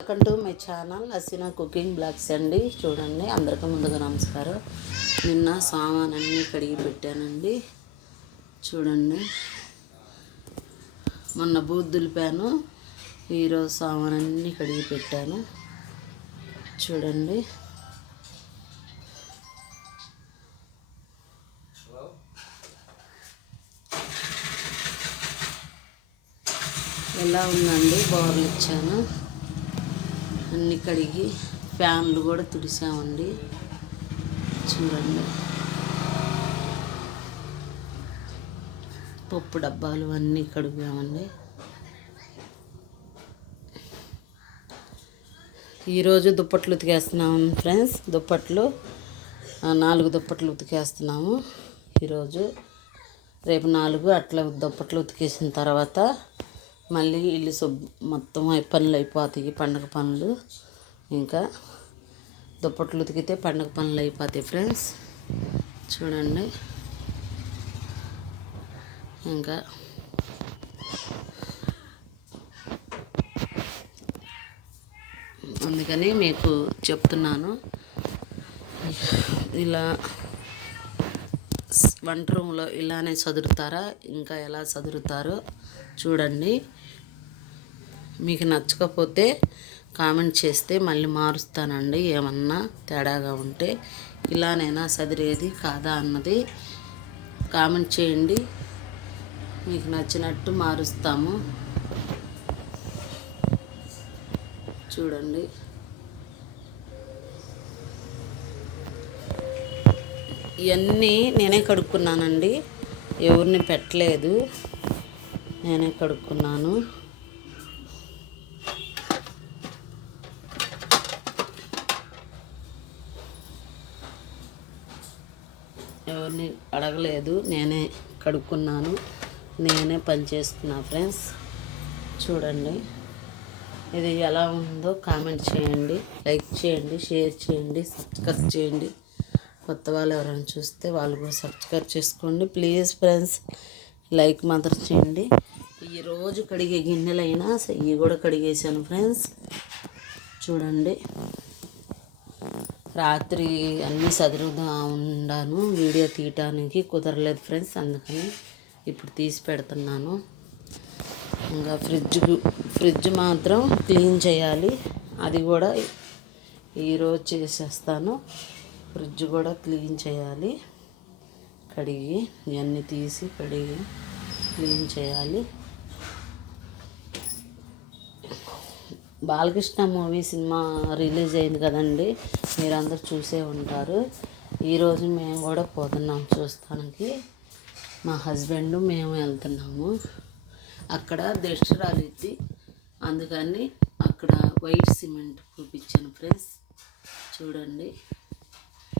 Welcome to my channel Haseena cooking blogs అండి. చూడండి, అందరికీ ముందుగా నమస్కారం. నిన్న సామాన్ అన్నీ కడిగి పెట్టానండి. చూడండి, మొన్న బూత్ దులిపాను, ఈరోజు సామాన్ అన్నీ కడిగి పెట్టాను. చూడండి, ఎలా ఉందండి. బోర్లు ఇచ్చాను, అన్నీ కడిగి ఫ్యాన్లు కూడా తుడిసామండి. చూడండి, పప్పు డబ్బాలు అన్నీ కడిగామండి. ఈరోజు దుప్పట్లు ఉతికేస్తున్నాము ఫ్రెండ్స్. దుప్పట్లు 4 దుప్పట్లు ఉతికేస్తున్నాము ఈరోజు. రేపు 4 అట్లా దుప్పట్లు ఉతికేసిన తర్వాత మళ్ళీ ఇల్లు మొత్తం పనులు అయిపోతాయి. పండగ పనులు ఇంకా దుప్పట్లు ఉతికితే పండగ పనులు అయిపోతాయి ఫ్రెండ్స్. చూడండి, ఇంకా అందుకని మీకు చెప్తున్నాను. ఇలా వంట రూమ్లో ఇలానే చదురుతారా, ఇంకా ఎలా చదురుతారో చూడండి. మీకు నచ్చకపోతే కామెంట్ చేస్తే మళ్ళీ మారుస్తానండి. ఏమన్నా తేడాగా ఉంటే ఇలానైనా చదిరేది కాదా అన్నది కామెంట్ చేయండి. మీకు నచ్చినట్టు మారుస్తాము. చూడండి, ఇవన్నీ నేనే కడుక్కున్నానండి, ఎవరిని పెట్టలేదు, నేనే కడుక్కున్నాను. ఎవరిని అడగలేదు, నేనే కడుక్కున్నాను, నేనే పని చేసుకున్నా ఫ్రెండ్స్. చూడండి, ఇది ఎలా ఉందో కామెంట్ చేయండి, లైక్ చేయండి, షేర్ చేయండి, సబ్స్క్రైబ్ చేయండి. కొత్త వాళ్ళు ఎవరైనా చూస్తే వాళ్ళు కూడా సబ్స్క్రైబ్ చేసుకోండి ప్లీజ్ ఫ్రెండ్స్. లైక్ మాత్రం చేయండి. ఈరోజు కడిగే గిన్నెలైనా ఇవి కూడా కడిగేసాను ఫ్రెండ్స్. చూడండి, రాత్రి అన్నీ సదురుగా ఉన్నాను, వీడియో తీయటానికి కుదరలేదు ఫ్రెండ్స్. అందుకని ఇప్పుడు తీసి పెడుతున్నాను. ఇంకా ఫ్రిడ్జ్ మాత్రం క్లీన్ చేయాలి, అది కూడా ఈరోజు చేసేస్తాను. ఫ్రిడ్జ్ కూడా క్లీన్ చేయాలి, కడిగి ఇవన్నీ తీసి కడిగి క్లీన్ చేయాలి. బాలకృష్ణ మూవీ సినిమా రిలీజ్ అయింది కదండి, మీరందరూ చూసే ఉంటారు. ఈరోజు మేము కూడా పోతున్నాం చూస్తానికి. మా హస్బెండ్ మేము వెళ్తున్నాము. అక్కడ దసరాలిద్ది, అందుకని అక్కడ వైట్ సిమెంట్ చూపించాను ఫ్రెండ్స్. చూడండి,